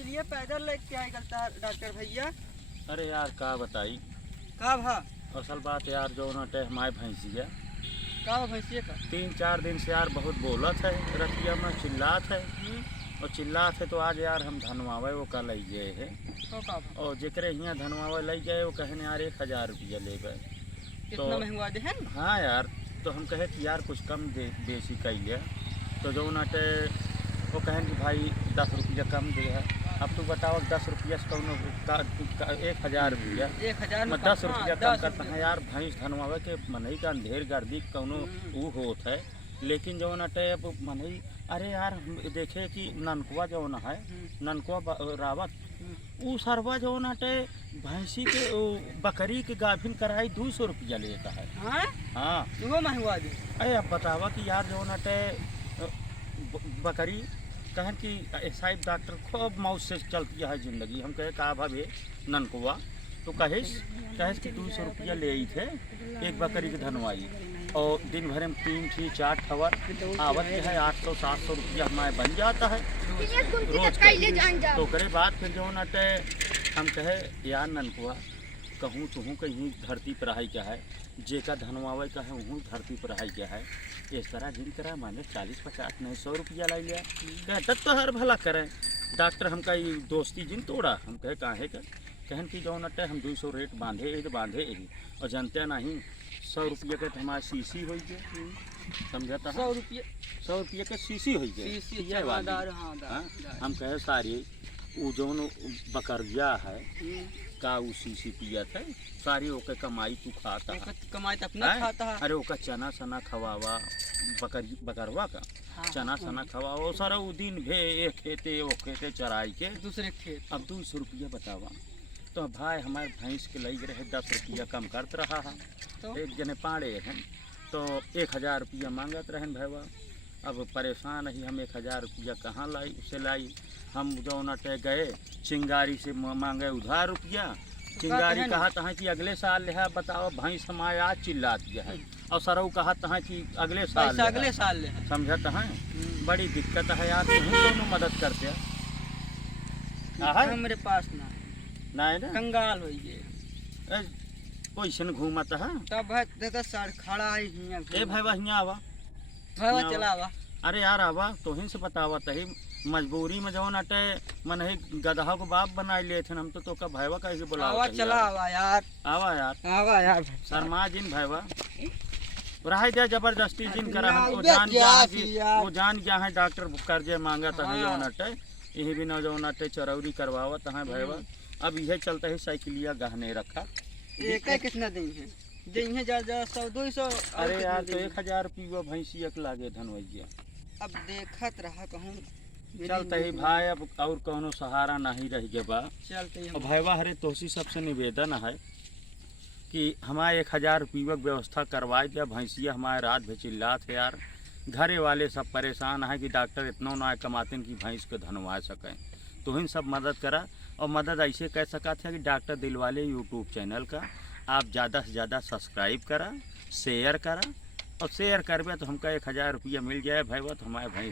के लिए पैदल लेके आए करता डॉक्टर भैया। अरे यार का बताई, का भा असल बात यार जो ना टे हमारे भैंसिया का भा भैंसिया का 3-4 दिन से यार बहुत बोलत है, रतिया में चिल्लात है और चिल्लात है। तो आज यार हम धनवावे वो कल आई गए है तो का भा और जेकरे यहाँ धनवावे लई गए वो कहने यार 1000 रुपया ले गए। कितना महंगा दे है? हाँ यार, तो हम कहे कि यार कुछ कम दे बेसी कैलिए। तो जो नाटे वो कहें कि भाई 10 रुपया कम दे है। अब तू बताओ 10 रुपया से कौन 1000 रुपया 1000 मैं 10 रुपया कम करता है यार। भैंस धनवावे के मनई का अंधेर गर्दी कौनो वो होत है, लेकिन जो नाटे अब मनई अरे यार देखे कि ननकुआ जो ना है ननकुआ रावत वो सरवा जो नाटे भैंसी के बकरी के गाभिन कराई 200 रुपया लेता है। हाँ हाँ वो महंगा दे। अरे अब बतावा कि यार जो नाटे बकरी कहें कि साहिब डॉक्टर खूब मौज से चलती है ज़िंदगी। हम कहे का भावे ननकुआ तो कहेस कि 200 रुपया ले आई थे एक बकरी के धनवाई और दिन भर में 3-4 खबर आवत है 800-700 रुपया हमारे बन जाता है रोज का। तो करे बात फिर जो नाटे हम कहे यार ननकुआ कहूँ तुहूँ कहीं धरती पर रहाई क्या है, जेका धनवावे का है वहूँ धरती पर रहाई क्या है। इस तरह जिन करा माने 40-50-900 रुपया ला लिया। कहे तब तो हर भला करें डॉक्टर हमका ये दोस्ती जिन तोड़ा। हम कहे काहे का कहन की जो नटे हम 200 रेट बांधे यही और जानते नहीं 100 रुपये के हमारे सीसी हो गए। समझाता 100 रुपये 100 रुपये के सीसी हो गए। हम कहे सारी वो जो बकरिया है का वो सीसी पिया था सारी ओके कमाई तू खाता है। कमाई तो अपना खाता है। अरे ओका चना सना खवावा बकरवा का चना सना खवावा सारा वो दिन भे एक खेते वो खेते चराई के दूसरे खेत। अब 200 रुपया बतावा तो भाई हमारे भैंस के लग रहे 10 रुपया कम करते रहा है तो एक जने पाड़े हैं तो 1000 रुपया मांगत रहन भैया। अब परेशान ही हम 1000 रुपया कहाँ लाई उसे लाई। हम जो नटे गए चिंगारी से मांगे उधार रुपया। चिंगारी कहा था कि अगले साल ले बताओ भैंस हमारे आज चिल्ला दिया है और सरऊ कहा था कि अगले साल ले समझता है। बड़ी दिक्कत है यार, तुम दोनों मदद करते मेरे पास ना कंगाल हो गए पोइसन घूमत है तब है सर खड़ा है ए भाई हियाँ आवा भाई चलावा। अरे यार आवा तोहिन से बतावा तही मजबूरी में जो नटे मन है गधा को बाप बनाए लिए थे हम तो का भाईवा कैसे बुलावा चला आवा यार शर्मा जिन भाईवा रहा दे जबरदस्ती जिन करा हम वो जान गया है डॉक्टर कर्जे मांगा था जो नटे यही भी न जो नटे चरौरी करवावत है भाईवा। अब यह चलता है साइकिलिया गहने रखा कितना दिन है दिन है 100-200। अरे यार तो 1000 रुपया भैंसी एक लागे धनवैया। अब देखत रहा कहूँ चलते ही भाई अब और कोनो सहारा नहीं रह गया बा चलते ही भाईवा। हरे तोसी सबसे निवेदन है कि हमारे 1000 रुपया व्यवस्था करवाए दिया। भैंसिया हमारे रात भर चिल्लात है यार। घरे वाले सब परेशान है कि डॉक्टर इतना ना कमाते कि भैंस को धनवा सकें। तो इन सब मदद करा और मदद ऐसे कह सका था कि डॉक्टर दिलवाले यूट्यूब चैनल का आप ज़्यादा से ज़्यादा सब्सक्राइब करा शेयर करा और शेयर करबे तो हमका 1000 रुपया मिल जाए भाई। तो हमारे भाई